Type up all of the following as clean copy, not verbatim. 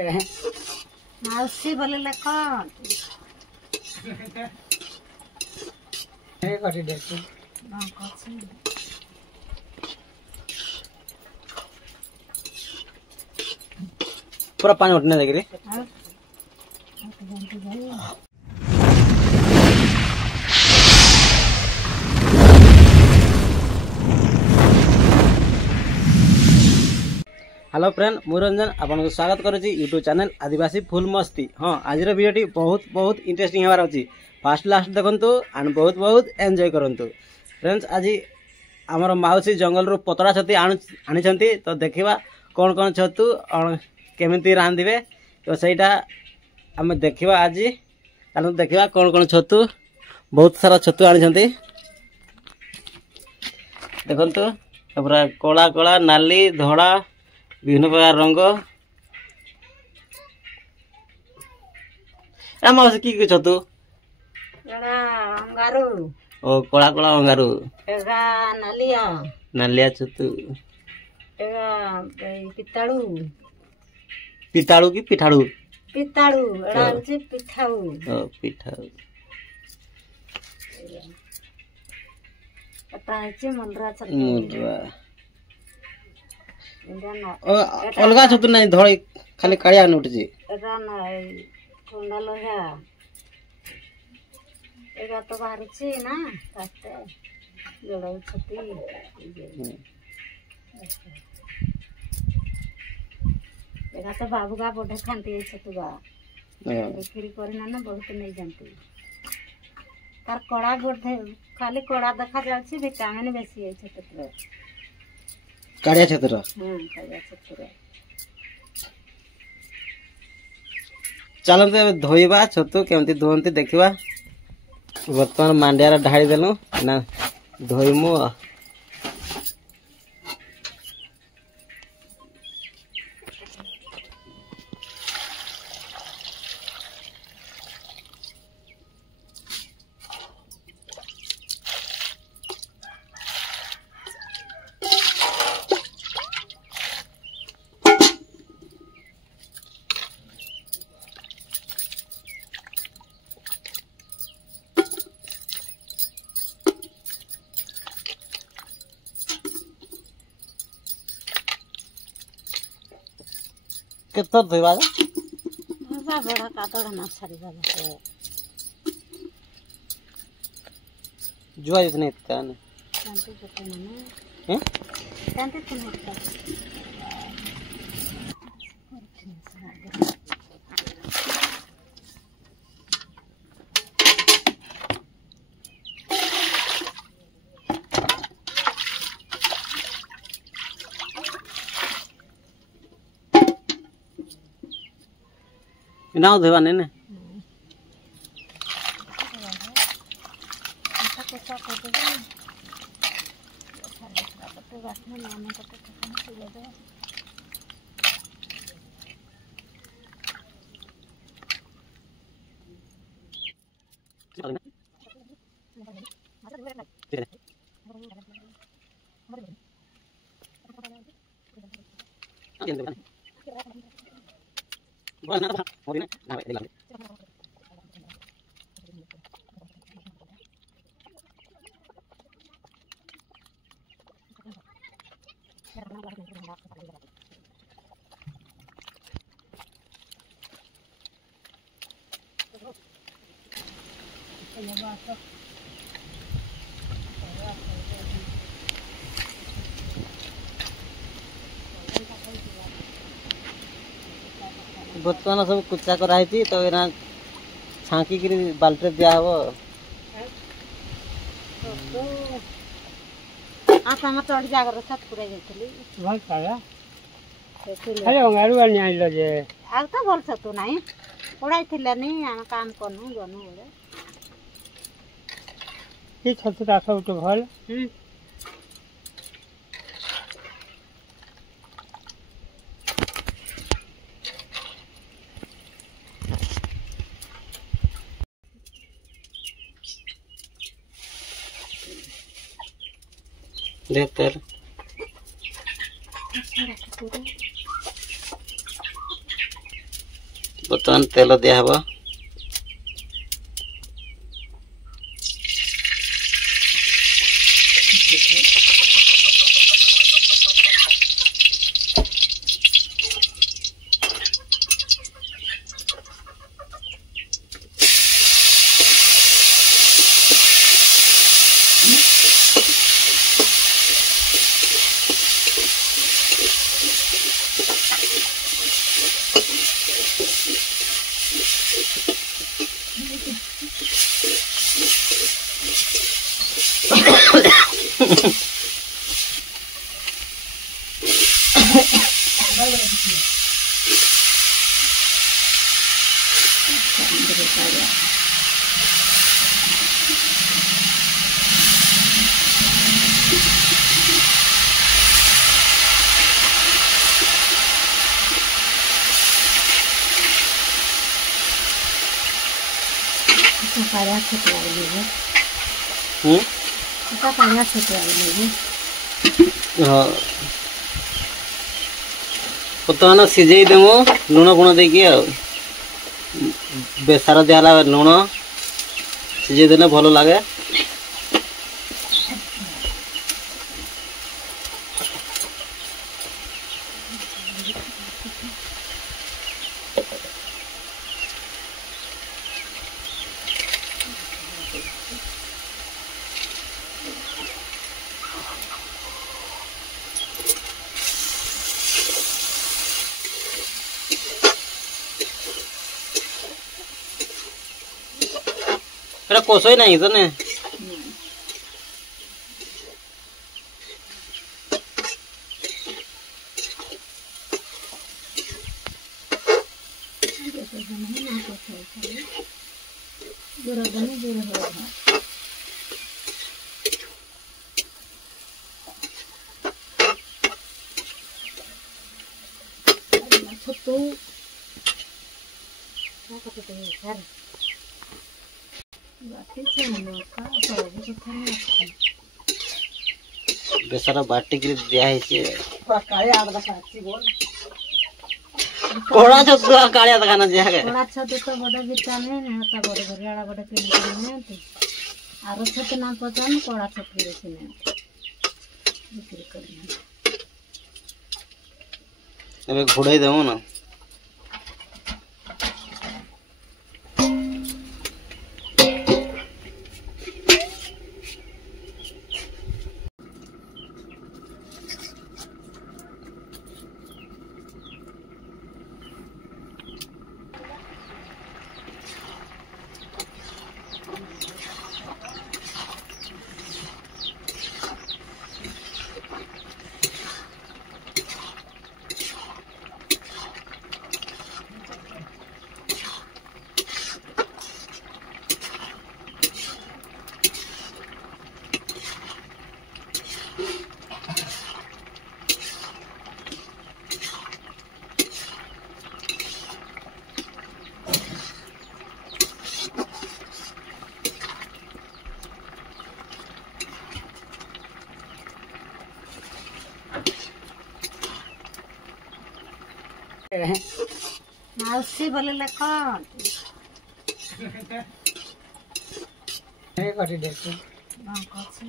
माउसी बोले कौन पूरा पानी उठने देगी हेलो फ्रेंड मुरंजन आपन को स्वागत करुच्ची यूट्यूब चैनल आदिवासी फुल मस्ती। हाँ आज वीडियो बहुत इंटरेस्टिंग होबार अच्छी फास्ट लास्ट देखु एंड बहुत एंजॉय करंतु। फ्रेंड्स आज आमर माउसी जंगल रू पतड़ा छतु आनी तो देखा कौन कौन छतु केमिति रांधिबे तो सहीटा आम देखा आज चलो देखा कौन कौन छतु बहुत सारा छतु आनी देखु पूरा कला कला नाली धड़ा विभिन्न प्रकार रंग माउसी की छतु अंगारू ओ कला कला अंगारू एगा नालिया नालिया छतु एगा पिताड़ू पिताड़ू की पिठाड़ू पिताड़ू एड़ा होची पिठाऊ ओ पिठाऊ एटा होची मुंद्रा छतु मुंद्रा अलगा छतु नहीं धड़ी खाली कालिया उठी एटा नहीं कुंडा लोहा एगा तो बाहर छी ना काटे जोड़ा छती एगा तो बाबू का बोढ़े खाती छतुगा बिक्री करना ना बहुत नहीं जानती तार कड़ा बोढ़े खाली कड़ा देखा जाच्छी विटामिन बेसी है छतुरे कालिया छतुर कालिया छतुरे चलते धोइबा छतु केमती धोती देखा बर्तमान मांडिया ढाड़ी देलु ना धोइमु कितना धोइबा बाबा बड़ा कातड़ ना छरी बाबा से जुआ जितने इतना ने शांति जते ना हैं शांति तुम होता ना धोइबा नहीं ने बर्तमान सब कुचा कराई तो यहाँ छाँकी बाल्टी दिया हम आम चढ़ जागर छत पुराई जाइली भल पाया अरे अंगारू वाली आइलो जे आ तो भल छतु नाही पुराई थिलानी आम काम करनु गनु बोले ये छतुटा सब तो भल देख कर बर्तमान तेल दिया हबो। बर्तमान सीझे देमु लुण गुण देकी बेसार दिहला लुण सीझे देने भल लगे। एटा कोसोई नहीं तो ने बेसारा बाटी के दिया है कोड़ा छतु कालिया दखाना दिया है कोड़ा छतु तो बड़ा विटामिन है ता बड़ा घरियाड़ा बड़ा के नहीं आरो छत ना पचान कोड़ा छतु रे से बिक्री करना अबे घोड़ाई देमु ना माउसी बोले लखन हे काटी देते हां कछि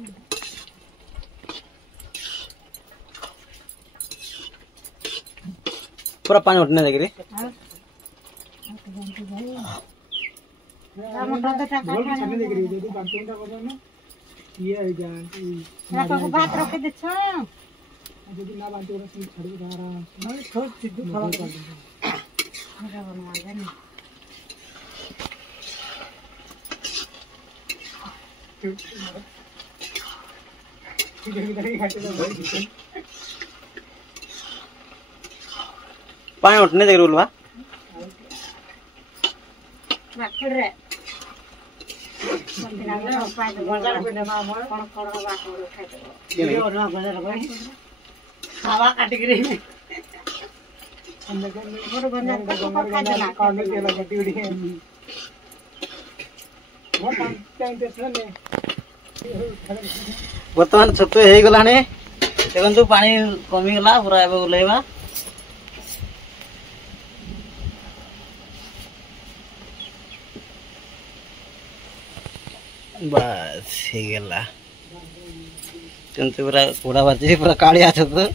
पूरा पानी उठने देगी रे मोटा तो टाका छाने देख रही है 5 घंटा बजा ना ये है जान टाका को बात रख दे छ यदि ना बांधते हो तो छड़ के रहा नहीं छोड़ सीधे खड़ा कर दे मेरा बनवा जाने ठीक है इधर ही घाटे तो भाई पानी उठने देगी बोलवा बाखड़ रे संतिना रे पाए तो बाजार पे ना मोर कोन कोन बाखड़ खाइ दे ये और ना बाजार भाई हवा काट के रे मोर बाजार को खा देना कान में तेल कटी उड़ी है वो टाइम पे सुने बर्तमान छतु हे गलाने देखंतु पानी कमी गला पूरा एबे उलेबा बस हो गला पूरा पूरा बाजी पूरा कालिया छतु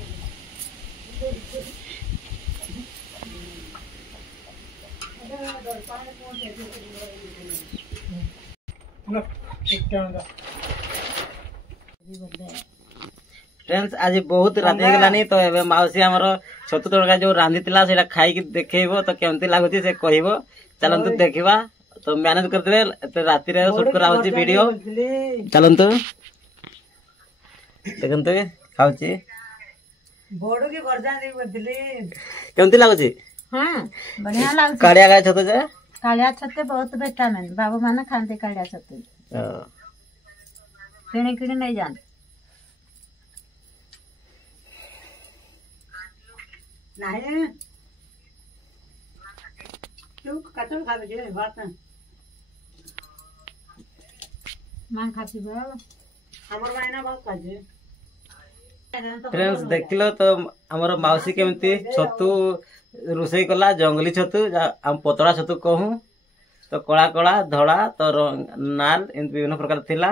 फ्रेंड्स आज बहुत रात हो गलानी तो एबे माउसी हमर छतु तड़का जो रांधी तिला सेटा खाई के देखैबो तो केमती लागुची से कहबो चलंतु देखिबा तो मैनेज कर देबे तो राति रे शूट करा होची वीडियो चलंतु देखंतु खाउची बोडो के गर्जा नहीं बदले केमती लागुची हां बढ़िया लागुची कालिया गाय छतु जे कालिया छते बहुत विटामिन बाबू माने खाते कालिया छते किने किने नहीं जान नहीं तू कतल खाबे जे बात मां खाती बा हमर मायना बहुत खाजे फ्रेंड्स देखिलो तो हमर माउसी केमती छतु रोसई कला जंगली छतु हम पतला छतु कहूँ तो कला कला धड़ा तो नाल इन विभिन्न प्रकार थिला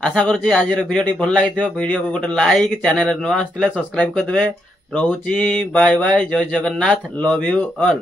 आशा करूची आज वीडियो भल लगी वीडियो को गोटे लाइक चैनल नुआ आसले सब्सक्राइब कर देबे रहूची बाय बाय जय जगन्नाथ लव यू ऑल।